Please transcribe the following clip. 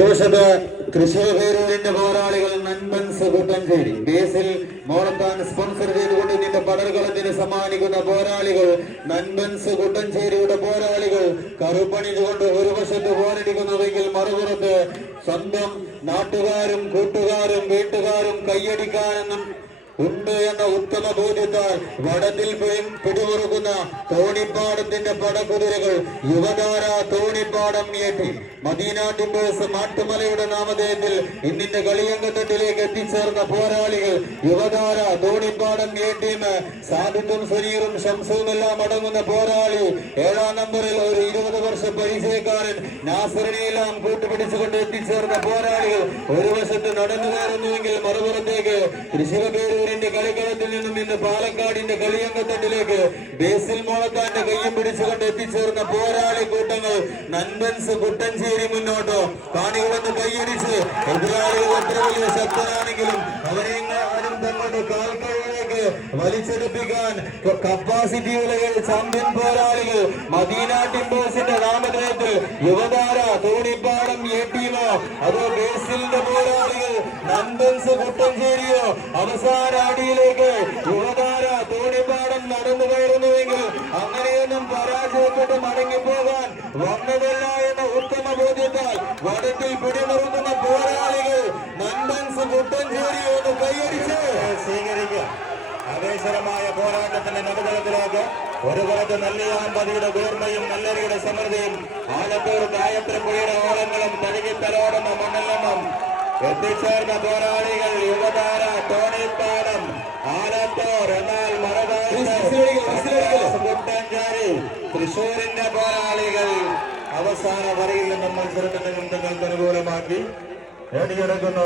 വശത്ത് തൃശ്ശൂരൂരിന്റെ പോരാളികൾ നൻപൻസ് കുട്ടഞ്ചേരി ബേസിൽ മോളത്താൻ സ്പോൺസർ ചെയ്തുകൊണ്ട് നിന്റെ പടർകളത്തിന് സമ്മാനിക്കുന്ന പോരാളികൾ നൻപൻസ് കുട്ടഞ്ചേരിയുടെ പോരാളികൾ കറുപ്പണിഞ്ഞുകൊണ്ട് ഒരു വശത്ത് പോരടിക്കുന്നുവെങ്കിൽ മറുപുറത്ത് സ്വന്തം നാട്ടുകാരും കൂട്ടുകാരും വീട്ടുകാരും കൈയടിക്കാനെന്നും ഉണ്ട് എന്ന ഉത്തമ ബോധ്യത്താൽ വടത്തിൽ പിടിമുറുക്കുന്ന തോണിപ്പാടത്തിന്റെ പടക്കുതിരകൾ യുവതാര തോണിപ്പാടം ഏറ്റി മദീന ടിമ്പേഴ്സ് മാട്ടുമലയുടെ നാമധേയത്തിൽ ഇന്നിന്റെ കളിയങ്കത്തിലേക്ക് എത്തിച്ചേർന്ന പോരാളികൾ യുവതാര തോണിപ്പാടം എ ടീം സുനീറും ഷംസുവും എല്ലാം അടങ്ങുന്ന പോരാളി ഏഴാം നമ്പറിൽ ഒരു ഇരുപത് വർഷ പരിചയക്കാരൻ നാസറിനെല്ലാം കൂട്ടുപിടിച്ചുകൊണ്ട് എത്തിച്ചേർന്ന പോരാളികൾ ഒരു വശത്ത് നടന്നു കയറുന്നുവെങ്കിൽ മറുപുറത്തേക്ക് തൃശ്ശൂരൂരിന്റെ കളിക്കളത്തിൽ നിന്നും ഇന്ന് പാലക്കാടിന്റെ കളിയങ്കത്തട്ടിലേക്ക് ബേസിൽ മോളത്താന്റെ കയ്യും പിടിച്ചുകൊണ്ട് എത്തിച്ചേർന്ന പോരാളി കൂട്ടങ്ങൾ നൻപൻസ് കുട്ടഞ്ചേരി മുന്നോട്ടോ. കാണികളൊന്ന് കൈയടിച്ച്. എതിരാളികൾ എത്ര വലിയ ശക്തരാണെങ്കിലും അവരെ ആരും തങ്ങളുടെ കാൽക്കഴിയിലേക്ക് വലിച്ചെടുപ്പിക്കാൻ കപ്പാസിറ്റിയുള്ള ചാമ്പ്യൻ പോരാളികൾ. മദീന ടിംബേഴ്സിന്റെ നാമധേയത്തിൽ യുവതാര തോണിപ്പാടം എ ടീമോ അതോ ബേസിലിന്റെ പോരാളികൾ നന്ദൻസ് കുട്ടഞ്ചേരിയോ അവസാന അടിയിലേക്ക് യുവതാര തോണിപ്പാടം നടന്നു കയറുന്നുവെങ്കിൽ അങ്ങനെയൊന്നും പരാജയപ്പെട്ട് മടങ്ങിപ്പോകാൻ വന്നതല്ല എന്ന ഉത്തമ ബോധ്യത്താൽ വടക്കിൽ പിടിമുറുക്കുന്ന പോരാളികൾ നന്ദൻസ് കുട്ടഞ്ചേരിയോ ഒന്ന് കൈയടിച്ച്. സ്വീകരിക്കുക. ആവേശകരമായ പോരാട്ടത്തിന്റെ നവതലത്തിലേക്ക് ഒരു പുറത്ത് നെല്ലിയാമ്പതിയുടെ കൂർമ്മയും നെല്ലരിയുടെ സമൃദ്ധിയും ആലത്തൂർ കായത്രപ്പുഴയുടെ ഓളങ്ങളും തഴുകിത്തലോടുന്ന മണ്ണിൽ നിന്നും എത്തിച്ചേർന്ന പോരാളികൾ യുവതാര ടോണിപ്പാടം ആലത്തൂർ തൃശൂരിന്റെ പോരാളികൾ അവസാന വരയിൽ നിന്നും മത്സരത്തിന്റെ ചിന്തകൾക്ക് അനുകൂലമാക്കി നേടിയെടുക്കുന്നു.